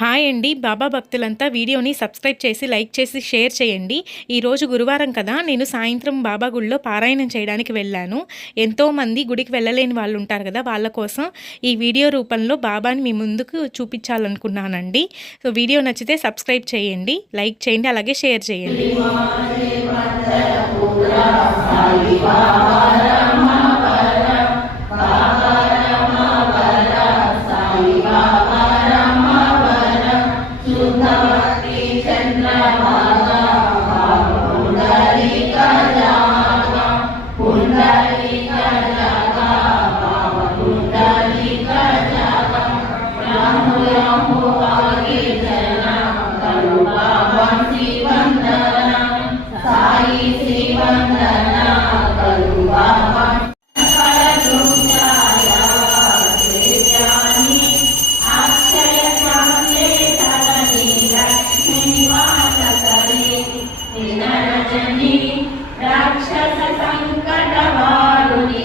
Hi అండి. బాబా భక్తులంతా వీడియోని సబ్స్క్రైబ్ చేసి, లైక్ చేసి, షేర్ చేయండి. ఈరోజు గురువారం కదా! నేను సాయంత్రం బాబా గుడిలో పారాయణం చేయడానికి వెళ్ళాను. ఎంతోమంది గుడికి వెళ్ళలేని వాళ్ళు ఉంటారు కదా! వాళ్ళ కోసం ఈ వీడియో రూపంలో బాబాని మీ ముందుకు చూపించాలనుకున్నానండి. సో వీడియో నచ్చితే సబ్స్క్రైబ్ చేయండి, లైక్ చేయండి, అలాగే షేర్ చేయండి. రాక్షస సంకటవారుని